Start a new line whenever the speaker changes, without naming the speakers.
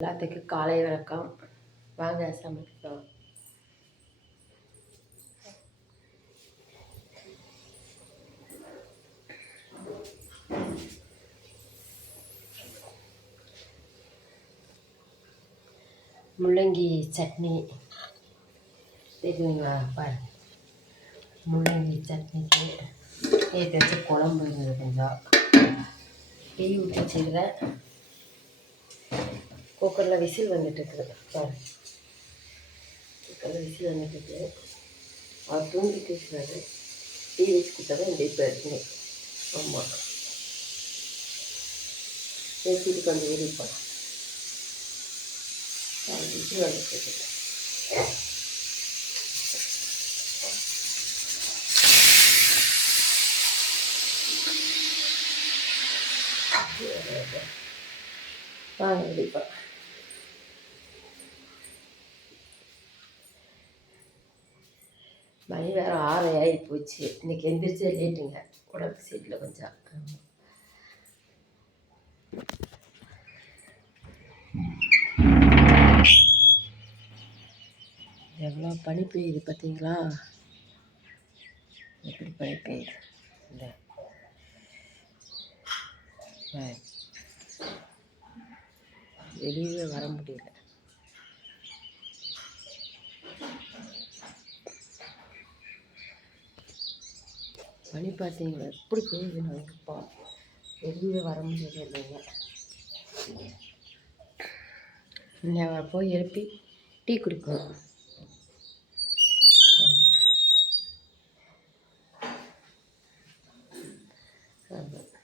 எல்லாத்துக்கும் காலை வணக்கம். வாங்க சமைக்கலாம். முள்ளங்கி சட்னி. தெரியுங்களா? பாரு முள்ளங்கி சட்னிக்கு ஏற்றி குழம்பு கொஞ்சம் டீ ஊற்றி வச்சுக்கிறேன் குக்கரில் விசில் வந்துட்டு இருக்குது பாரு. குக்கரில் விசில் வந்துட்டு இருக்குது அவர் தூங்கிட்டு இருக்கிறாரு டீ வச்சு கொடுத்தா இந்த இப்போ இருக்குங்க ஆமாம் பேசிட்டு கொஞ்சம் வெளியே விசில் வந்துட்டு இருக்குது வாங்க மணி வேறு ஆறு ஆகி போச்சு இன்னைக்கு எந்திரிச்சே லேட்டுங்க உடம்பு சீட்டில் கொஞ்சம். எவ்வளோ பனி பெய்யுது பார்த்தீங்களா? எப்படி பனி பெய்யுது? இந்த. பாரு. வெளியவே வர முடியல. பனி பார்த்தீங்களா எப்படி பெய்யுது நாங்கப்பா வெளியே வர முடியல இல்லைங்க போய் எழுப்பி டீ குடிக்கணும் ஆமாம்